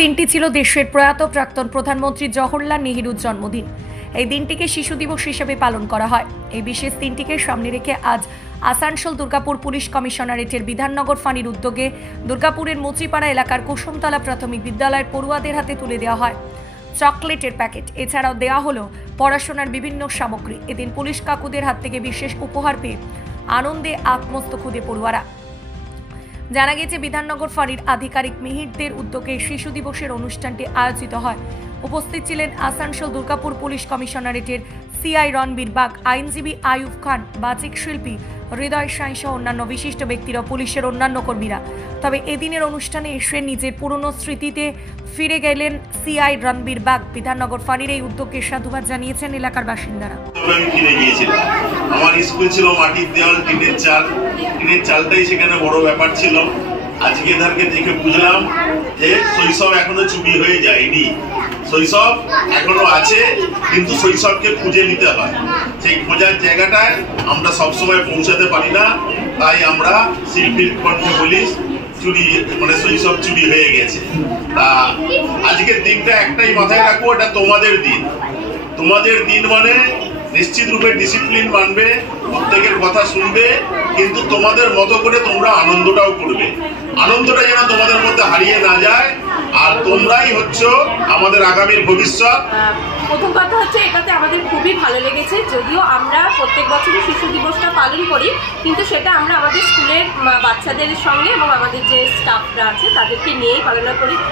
দিনটি ছিল দেশের প্রয়াত প্রাক্তন প্রধানমন্ত্রী জওহরলাল নেহরুর জন্মদিন। এই দিনটিকে শিশু দিবস হিসেবে পালন করা হয়। এই বিশেষ দিনটিকে সামনে রেখে আজ আসানসোল দুর্গাপুর পুলিশ কমিশনারেটের বিধাননগর ফাঁড়ির উদ্যোগে দুর্গাপুরের মুচিপাড়া এলাকার কুসুমতলা প্রাথমিক বিদ্যালয়ের পড়ুয়াদের হাতে তুলে দেওয়া হয় চকলেটের প্যাকেট। এছাড়াও দেওয়া হলো পড়াশোনার বিভিন্ন সামগ্রী। এদিন পুলিশ কাকুদের হাত থেকে বিশেষ উপহার পেয়ে আনন্দে আত্মস্থ খুদে পড়ুয়ারা। জানা গেছে বিধাননগর ফাঁড়ির আধিকারিক মিহিরদের উদ্যোগে শিশু দিবসের অনুষ্ঠানটি আয়োজিত হয়। উপস্থিত ছিলেন আসানসোল দুর্গাপুর পুলিশ কমিশনারেটের সিআই রণবীর বাগ, আইনজীবী আয়ুব খান, বাচিক শিল্পী হৃদয় সাঁই সহ অন্যান্য বিশিষ্ট ব্যক্তিরা, পুলিশের অন্যান্য কর্মীরা। তবে এদিনের অনুষ্ঠানে এসে নিজের পুরনো স্মৃতিতে ফিরে গেলেন সিআই রণবীর বাগ। বিধাননগর ফাঁড়ির এই উদ্যোগকে সাধুবাদ জানিয়েছেন এলাকার বাসিন্দারা। আমার স্কুল ছিল মাটির দেওয়াল, টিনের চাল। টিনের চালটাই সেখানে বড় ব্যাপার ছিল। আজকে এদেরকে দেখে বুঝলাম যে শৈশব এখনো চুরি হয়ে যায়নি, শৈশব এখনো আছে, কিন্তু শৈশবকে খুঁজে নিতে হয়। সেই খোঁজার জায়গাটায় আমরা সবসময় পৌঁছাতে পারি না, তাই আমরা শিল্পীর কণ্ঠে বলি চুরি, মানে শৈশব চুরি হয়ে গেছে। তা আজকের দিনটা একটাই মাথায় রাখবো, এটা তোমাদের দিন। তোমাদের দিন মানে নিশ্চিত রূপে ডিসিপ্লিন মানবে, প্রত্যেকের কথা শুনবে, কিন্তু তোমাদের মতো করে তোমরা আনন্দটাও করবে। আনন্দটা যেন তোমাদের মধ্যে হারিয়ে না যায়। আর তোমরাই হচ্ছে আমাদের আগামীর ভবিষ্যৎ। প্রথম কথা হচ্ছে, এটাতে আমাদের খুবই ভালো লেগেছে। যদিও আমরা প্রত্যেক বছরই শিশু দিবসটা পালন করি, কিন্তু সেটা আমরা আমাদের স্কুলের বাচ্চাদের সঙ্গে এবং আমাদের যে স্টাফরা আছে তাদেরকে নিয়েই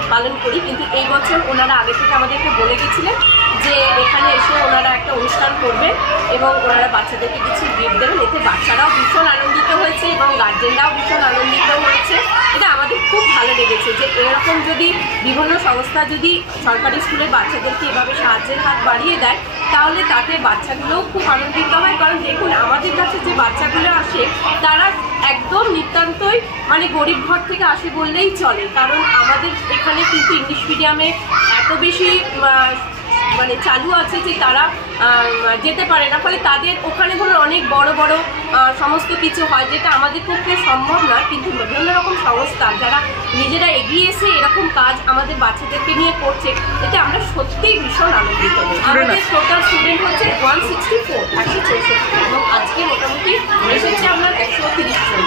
পালন করি। কিন্তু এই বছর ওনারা আগে থেকে আমাদেরকে বলে গেছিলেন যে এখানে এসে ওনারা একটা অনুষ্ঠান করবেন এবং ওনারা বাচ্চাদেরকে কিছু গিফট দেবেন। এতে বাচ্চারাও ভীষণ আনন্দিত হয়েছে এবং গার্জেনরাও ভীষণ আনন্দিত হয়েছে। এটা আমাদের খুব ভালো লেগেছে যে এরকম যদি বিভিন্ন সংস্থা যদি সরকারি স্কুলের বাচ্চাদেরকে এভাবে সাহায্যের হাত বাড়িয়ে দেয়, তাহলে তাতে বাচ্চাগুলোও খুব আনন্দিত হয়। কারণ দেখুন, আমাদের কাছে যে বাচ্চাগুলো আসে তারা একদম নিতান্তই মানে গরিব ঘর থেকে আসে বললেই চলে। কারণ আমাদের এখানে কিন্তু ইংলিশ মিডিয়ামে এত বেশি মানে চালু আছে যে তারা যেতে পারে না, ফলে তাদের ওখানে ধরুন অনেক বড় বড় সমস্ত কিছু হয়, যেটা আমাদের পক্ষে সম্ভব না। কিন্তু বিভিন্ন রকম সংস্থা যারা নিজেরা এগিয়ে এসে এরকম কাজ আমাদের বাচ্চাদেরকে নিয়ে করছে, এতে আমরা সত্যিই ভীষণ আনন্দিত। আমাদের টোটাল স্টুডেন্ট হচ্ছে 164 এবং আজকে মোটামুটি এসেছে আমরা 130 জন।